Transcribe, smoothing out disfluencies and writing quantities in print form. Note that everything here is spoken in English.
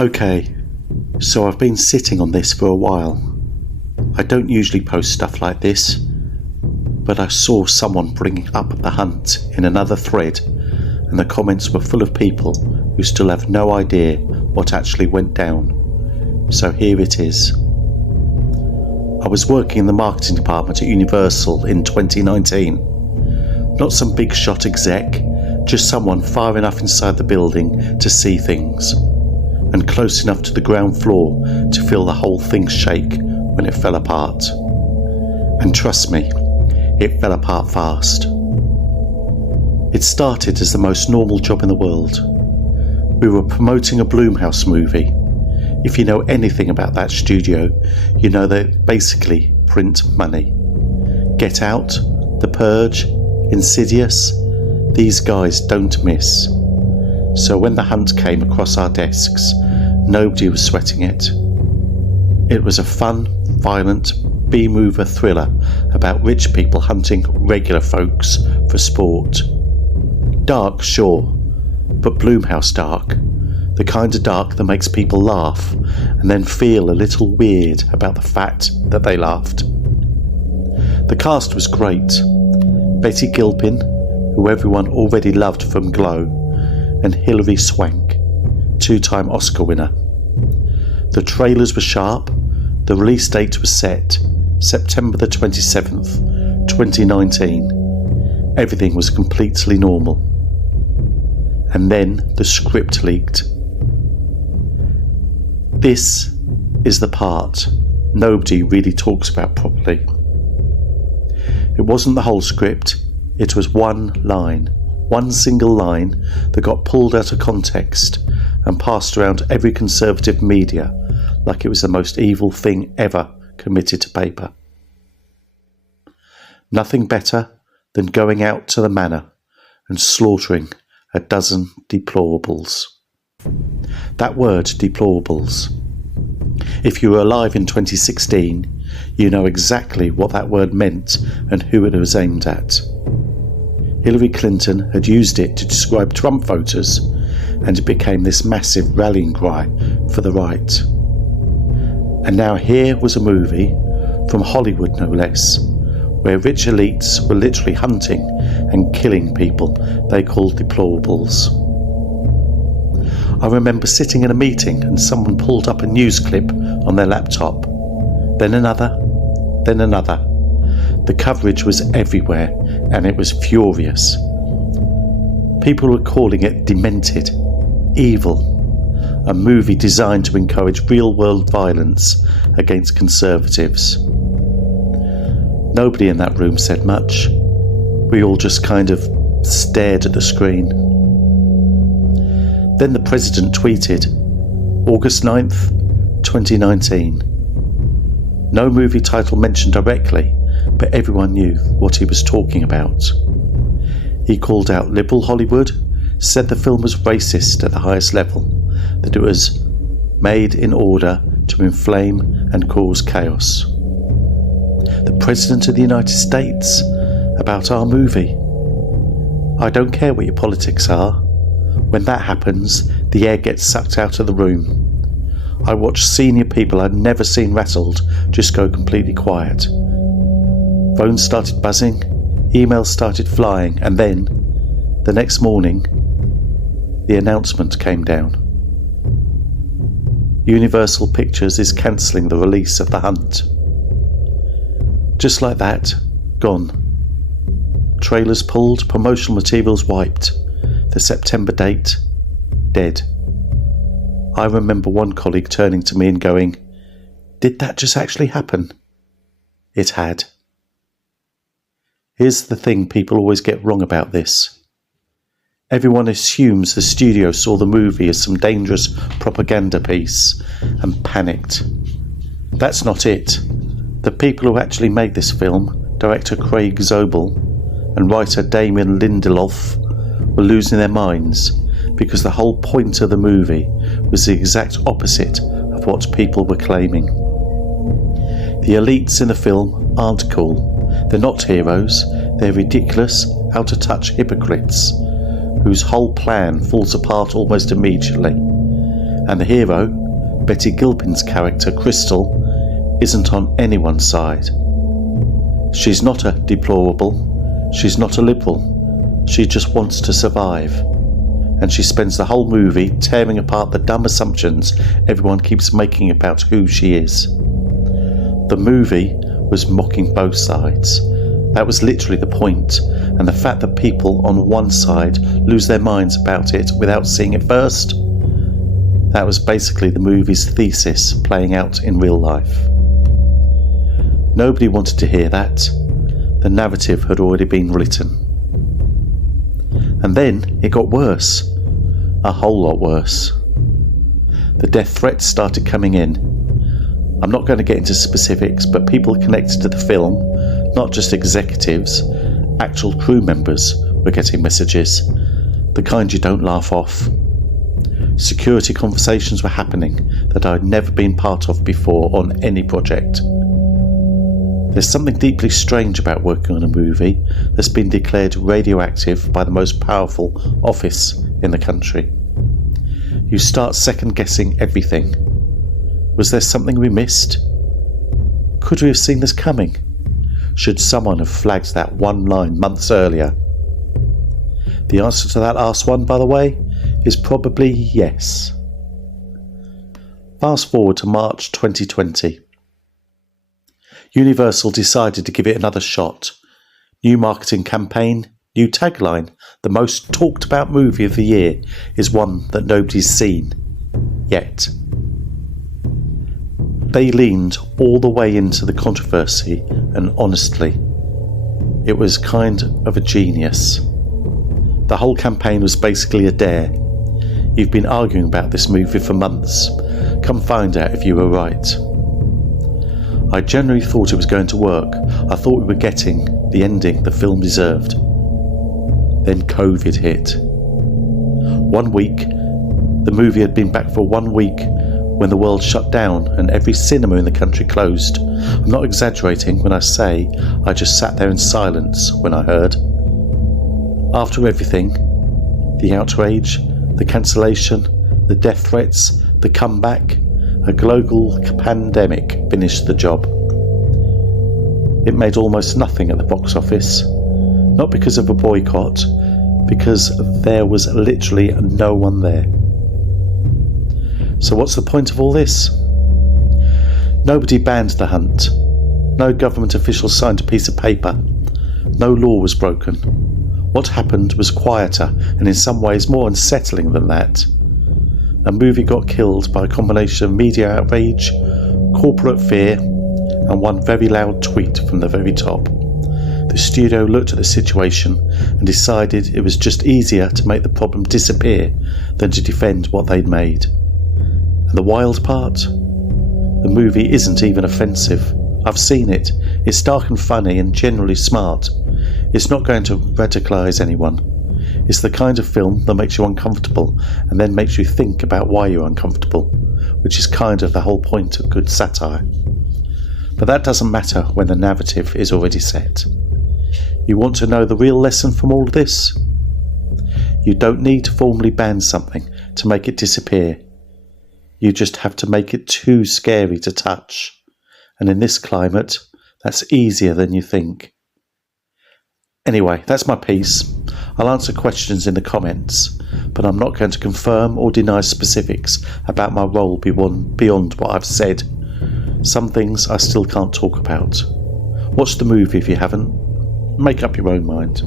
Okay, so I've been sitting on this for a while. I don't usually post stuff like this, but I saw someone bringing up the hunt in another thread, and the comments were full of people who still have no idea what actually went down. So here it is. I was working in the marketing department at Universal in 2019. Not some big shot exec, just someone far enough inside the building to see things, and close enough to the ground floor to feel the whole thing shake when it fell apart. And trust me, it fell apart fast. It started as the most normal job in the world. We were promoting a Blumhouse movie. If you know anything about that studio, you know they basically print money. Get Out, The Purge, Insidious, these guys don't miss. So when the hunt came across our desks, nobody was sweating it. It was a fun, violent, B-mover thriller about rich people hunting regular folks for sport. Dark, sure, but Blumhouse dark. The kind of dark that makes people laugh and then feel a little weird about the fact that they laughed. The cast was great. Betty Gilpin, who everyone already loved from Glow, and Hilary Swank, two-time Oscar winner. The trailers were sharp. The release date was set, September the 27th, 2019. Everything was completely normal. And then the script leaked. This is the part nobody really talks about properly. It wasn't the whole script, it was one line, one single line that got pulled out of context and passed around every conservative media like it was the most evil thing ever committed to paper. Nothing better than going out to the manor and slaughtering a dozen deplorables. That word, deplorables. If you were alive in 2016, you know exactly what that word meant and who it was aimed at. Hillary Clinton had used it to describe Trump voters, and it became this massive rallying cry for the right. And now here was a movie, from Hollywood no less, where rich elites were literally hunting and killing people they called deplorables. I remember sitting in a meeting and someone pulled up a news clip on their laptop. Then another, then another. The coverage was everywhere and it was furious. People were calling it demented, evil, a movie designed to encourage real-world violence against conservatives. Nobody in that room said much. We all just kind of stared at the screen. Then the president tweeted, August 9th, 2019. No movie title mentioned directly, but everyone knew what he was talking about. He called out liberal Hollywood, said the film was racist at the highest level, that it was made in order to inflame and cause chaos. The President of the United States about our movie. I don't care what your politics are. When that happens, the air gets sucked out of the room. I watched senior people I'd never seen rattled just go completely quiet. Phones started buzzing, emails started flying, and then, the next morning, the announcement came down. Universal Pictures is cancelling the release of The Hunt. Just like that, gone. Trailers pulled, promotional materials wiped. The September date, dead. I remember one colleague turning to me and going, "Did that just actually happen?" It had. Here's the thing people always get wrong about this. Everyone assumes the studio saw the movie as some dangerous propaganda piece and panicked. That's not it. The people who actually made this film, director Craig Zobel and writer Damon Lindelof, were losing their minds because the whole point of the movie was the exact opposite of what people were claiming. The elites in the film aren't cool. They're not heroes. They're ridiculous, out-of-touch hypocrites whose whole plan falls apart almost immediately. And the hero, Betty Gilpin's character Crystal, isn't on anyone's side. She's not a deplorable, she's not a liberal, she just wants to survive. And she spends the whole movie tearing apart the dumb assumptions everyone keeps making about who she is. The movie was mocking both sides. That was literally the point, and the fact that people on one side lose their minds about it without seeing it first, that was basically the movie's thesis playing out in real life. Nobody wanted to hear that. The narrative had already been written. And then it got worse. A whole lot worse. The death threats started coming in. I'm not going to get into specifics, but people connected to the film, not just executives, actual crew members were getting messages, the kind you don't laugh off. Security conversations were happening that I'd never been part of before on any project. There's something deeply strange about working on a movie that's been declared radioactive by the most powerful office in the country. You start second guessing everything. Was there something we missed? Could we have seen this coming? Should someone have flagged that one line months earlier? The answer to that last one, by the way, is probably yes. Fast forward to March 2020. Universal decided to give it another shot. New marketing campaign, new tagline. The most talked about movie of the year is one that nobody's seen yet. They leaned all the way into the controversy, and honestly, it was kind of a genius. The whole campaign was basically a dare. You've been arguing about this movie for months. Come find out if you were right. I generally thought it was going to work. I thought we were getting the ending the film deserved. Then COVID hit. 1 week. The movie had been back for 1 week when the world shut down and every cinema in the country closed. I'm not exaggerating when I say I just sat there in silence when I heard. After everything, the outrage, the cancellation, the death threats, the comeback, a global pandemic finished the job. It made almost nothing at the box office, not because of a boycott, because there was literally no one there. So what's the point of all this? Nobody banned The Hunt. No government official signed a piece of paper. No law was broken. What happened was quieter and in some ways more unsettling than that. A movie got killed by a combination of media outrage, corporate fear, and one very loud tweet from the very top. The studio looked at the situation and decided it was just easier to make the problem disappear than to defend what they'd made. And the wild part? The movie isn't even offensive. I've seen it. It's dark and funny and generally smart. It's not going to radicalise anyone. It's the kind of film that makes you uncomfortable and then makes you think about why you're uncomfortable, which is kind of the whole point of good satire. But that doesn't matter when the narrative is already set. You want to know the real lesson from all of this? You don't need to formally ban something to make it disappear. You just have to make it too scary to touch. And in this climate, that's easier than you think. Anyway, that's my piece. I'll answer questions in the comments, but I'm not going to confirm or deny specifics about my role beyond what I've said. Some things I still can't talk about. Watch the movie if you haven't. Make up your own mind.